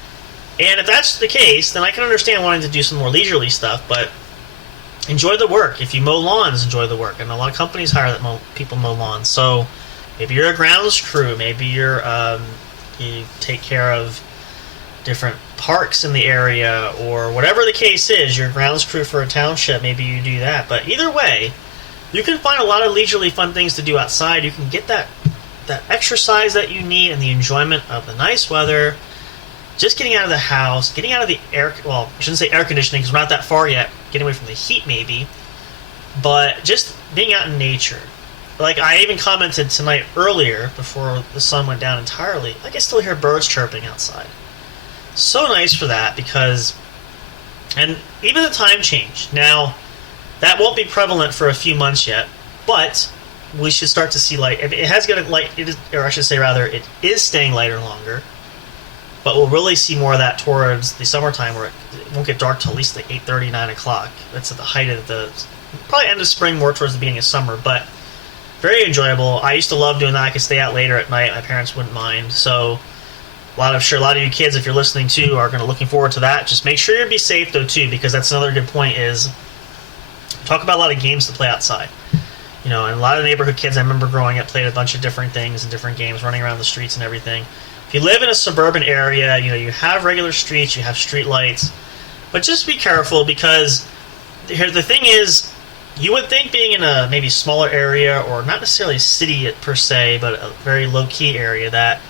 And if that's the case, then I can understand wanting to do some more leisurely stuff, but enjoy the work. If you mow lawns, enjoy the work. And a lot of companies hire that people mow lawns. So maybe you're a grounds crew. Maybe you take care of different parks in the area, or whatever the case is. You're a grounds crew for a township. Maybe you do that. But either way, you can find a lot of leisurely fun things to do outside. You can get that exercise that you need and the enjoyment of the nice weather. Just getting out of the house, getting out of the air, well, I shouldn't say air conditioning because we're not that far yet, getting away from the heat maybe, but just being out in nature. Like I even commented tonight earlier, before the sun went down entirely, I can still hear birds chirping outside. So nice for that, because, and even the time change. Now, that won't be prevalent for a few months yet, but we should start to see light. It has got light, it is, or I should say rather, it is staying lighter longer. But we'll really see more of that towards the summertime, where it won't get dark till at least like 8:30, 9 o'clock. That's at the height of the, probably end of spring, more towards the beginning of summer. But very enjoyable. I used to love doing that. I could stay out later at night. My parents wouldn't mind. So a lot of you kids, if you're listening too, are going to looking forward to that. Just make sure you be safe though too, because that's another good point. Is talk about a lot of games to play outside. You know, and a lot of neighborhood kids I remember growing up played a bunch of different things and different games, running around the streets and everything. If you live in a suburban area, you know, you have regular streets, you have street lights, but just be careful, because the thing is, you would think being in a maybe smaller area, or not necessarily a city per se, but a very low-key area, that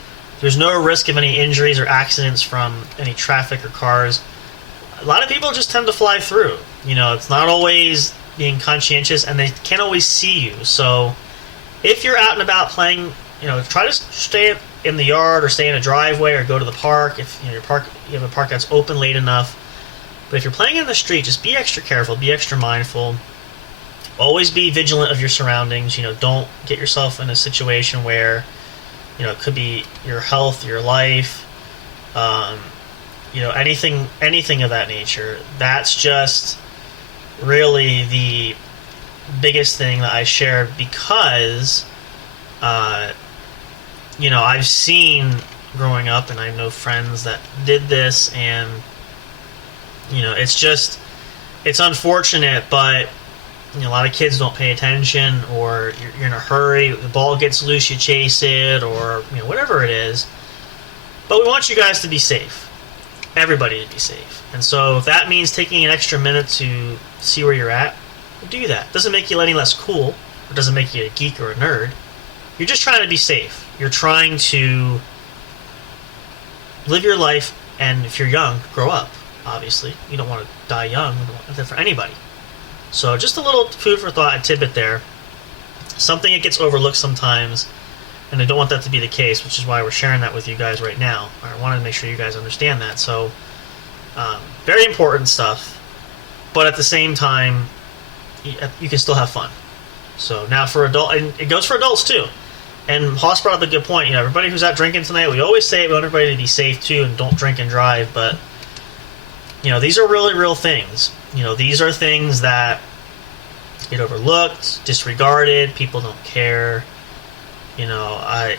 there's no risk of any injuries or accidents from any traffic or cars. A lot of people just tend to fly through. You know, it's not always being conscientious, and they can't always see you. So if you're out and about playing, you know, try to stay in the yard, or stay in a driveway, or go to the park. If you have a park that's open late enough. But if you're playing in the street, just be extra careful, be extra mindful. Always be vigilant of your surroundings. You know, don't get yourself in a situation where, you know, it could be your health, your life, you know, anything of that nature. That's just really the biggest thing that I shared, because you know, I've seen growing up, and I know friends that did this, and you know, it's unfortunate, but you know, a lot of kids don't pay attention, or you're in a hurry, the ball gets loose, you chase it, or you know, whatever it is. But we want you guys to be safe, everybody to be safe, and so if that means taking an extra minute to see where you're at, do that. Doesn't make you any less cool, or doesn't make you a geek or a nerd. You're just trying to be safe. You're trying to live your life, and if you're young, grow up, obviously. You don't want to die young. You don't want that for anybody. So just a little food for thought, a tidbit there. Something that gets overlooked sometimes, and I don't want that to be the case, which is why we're sharing that with you guys right now. I wanted to make sure you guys understand that. So very important stuff, but at the same time, you can still have fun. So now for adult, and it goes for adults too. And Hoss brought up a good point. You know, everybody who's out drinking tonight, we always say we want everybody to be safe too, and don't drink and drive. But you know, these are really real things. You know, these are things that get overlooked, disregarded. People don't care. You know,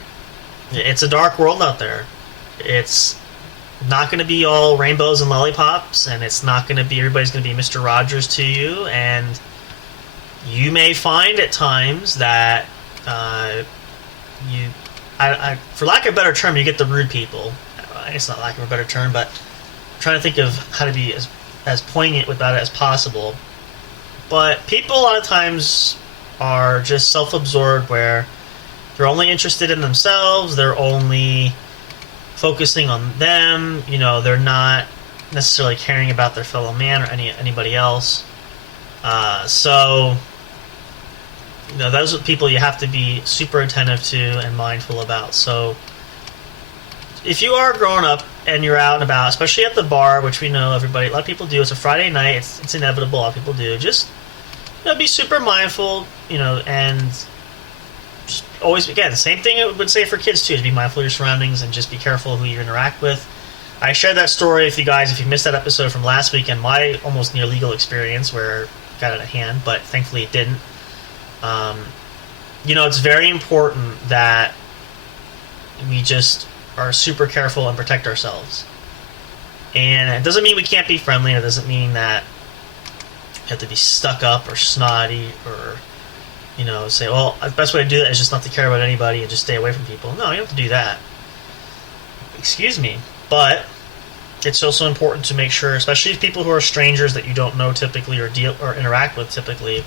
it's a dark world out there. It's not going to be all rainbows and lollipops, and it's not going to be everybody's going to be Mr. Rogers to you. And you may find at times that for lack of a better term, you get the rude people. It's not lack of a better term, but I'm trying to think of how to be as poignant about it as possible. But people a lot of times are just self-absorbed, where they're only interested in themselves, they're only focusing on them, you know, they're not necessarily caring about their fellow man or anybody else. So you know, those are people you have to be super attentive to and mindful about. So if you are growing up and you're out and about, especially at the bar, which we know a lot of people do, it's a Friday night, it's inevitable, a lot of people do, just, you know, be super mindful, you know, and just always, again, same thing I would say for kids too, to be mindful of your surroundings and just be careful who you interact with. I shared that story with you guys if you missed that episode from last week and my almost near legal experience where it got out of hand, but thankfully it didn't. It's very important that we just are super careful and protect ourselves. And it doesn't mean we can't be friendly. It doesn't mean that you have to be stuck up or snotty or, say, well, the best way to do that is just not to care about anybody and just stay away from people. No, you don't have to do that. Excuse me. But it's also important to make sure, especially people who are strangers that you don't know typically or interact with typically,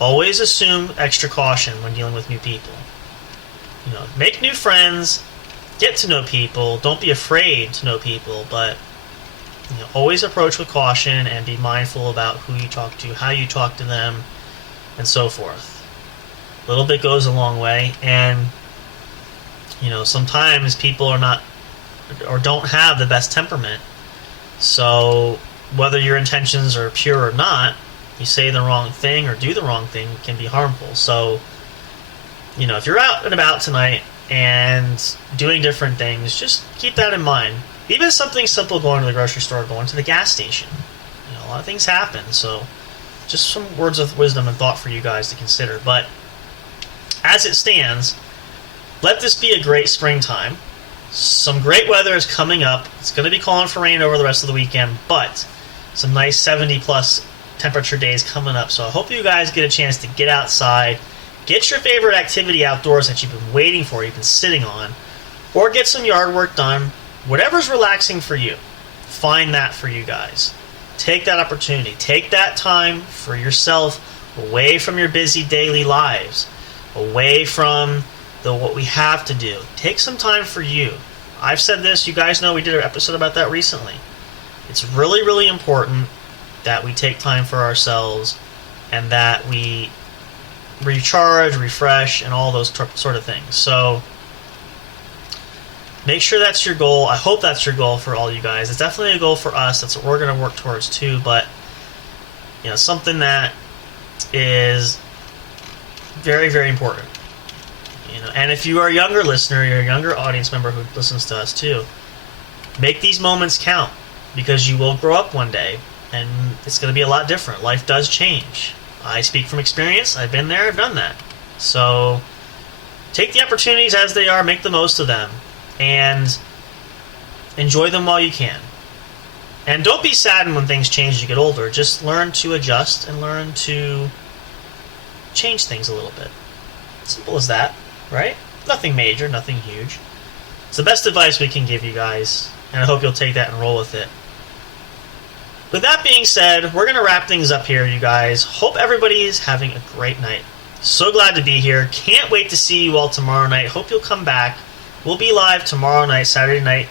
always assume extra caution when dealing with new people. Make new friends, get to know people, don't be afraid to know people, but always approach with caution and be mindful about who you talk to, how you talk to them, and so forth. A little bit goes a long way, and sometimes people are not or don't have the best temperament. So whether your intentions are pure or not, you say the wrong thing or do the wrong thing can be harmful. So, if you're out and about tonight and doing different things, just keep that in mind. Even something simple, going to the grocery store, going to the gas station. A lot of things happen. So just some words of wisdom and thought for you guys to consider. But as it stands, let this be a great springtime. Some great weather is coming up. It's going to be calling for rain over the rest of the weekend, but some nice 70-plus temperature days coming up. So I hope you guys get a chance to get outside, get your favorite activity outdoors that you've been waiting for, you've been sitting on, or get some yard work done. Whatever's relaxing for you, find that for you guys. Take that opportunity. Take that time for yourself, away from your busy daily lives, away from what we have to do. Take some time for you. I've said this, you guys know we did an episode about that recently. It's really, really important that we take time for ourselves and that we recharge, refresh, and all those sort of things. So make sure that's your goal. I hope that's your goal for all you guys. It's definitely a goal for us. That's what we're going to work towards too. But something that is very, very important. And if you are a younger listener, you're a younger audience member who listens to us too, make these moments count, because you will grow up one day and it's going to be a lot different. Life does change. I speak from experience. I've been there, I've done that. So take the opportunities as they are, make the most of them, and enjoy them while you can. And don't be saddened when things change as you get older. Just learn to adjust and learn to change things a little bit. Simple as that, right? Nothing major, nothing huge. It's the best advice we can give you guys, and I hope you'll take that and roll with it. With that being said, we're going to wrap things up here, you guys. Hope everybody is having a great night. So glad to be here. Can't wait to see you all tomorrow night. Hope you'll come back. We'll be live tomorrow night, Saturday night,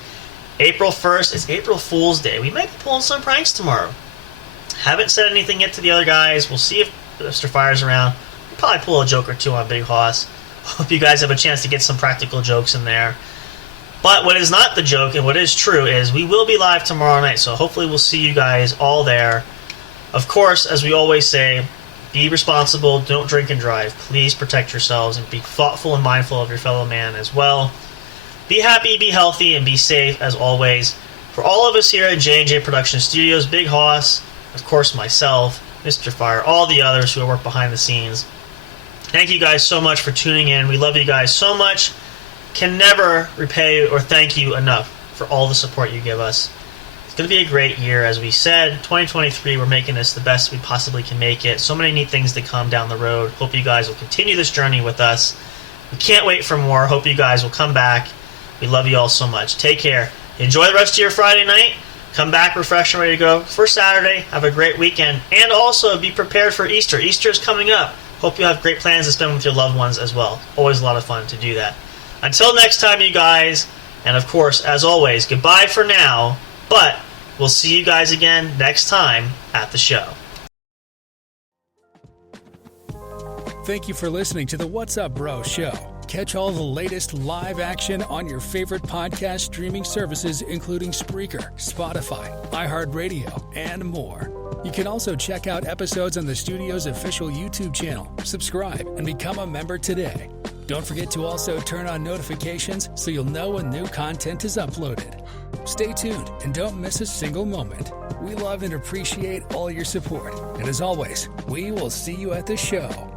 April 1st. It's April Fool's Day. We might be pulling some pranks tomorrow. Haven't said anything yet to the other guys. We'll see if Mr. Fire's around. We'll probably pull a joke or two on Big Hoss. Hope you guys have a chance to get some practical jokes in there. But what is not the joke and what is true is we will be live tomorrow night, so hopefully we'll see you guys all there. Of course, as we always say, be responsible, don't drink and drive. Please protect yourselves and be thoughtful and mindful of your fellow man as well. Be happy, be healthy, and be safe as always. For all of us here at J&J Production Studios, Big Hoss, of course myself, Mr. Fire, all the others who work behind the scenes, thank you guys so much for tuning in. We love you guys so much. Can never repay or thank you enough for all the support you give us. It's going to be a great year, as we said. 2023, we're making this the best we possibly can make it. So many neat things to come down the road. Hope you guys will continue this journey with us. We can't wait for more. Hope you guys will come back. We love you all so much. Take care. Enjoy the rest of your Friday night. Come back refreshed and ready to go for Saturday. Have a great weekend. And also be prepared for Easter. Easter is coming up. Hope you have great plans to spend with your loved ones as well. Always a lot of fun to do that. Until next time, you guys, and of course, as always, goodbye for now, but we'll see you guys again next time at the show. Thank you for listening to the What's Up Bro show. Catch all the latest live action on your favorite podcast streaming services, including Spreaker, Spotify, iHeartRadio, and more. You can also check out episodes on the studio's official YouTube channel. Subscribe and become a member today. Don't forget to also turn on notifications so you'll know when new content is uploaded. Stay tuned and don't miss a single moment. We love and appreciate all your support. And as always, we will see you at the show.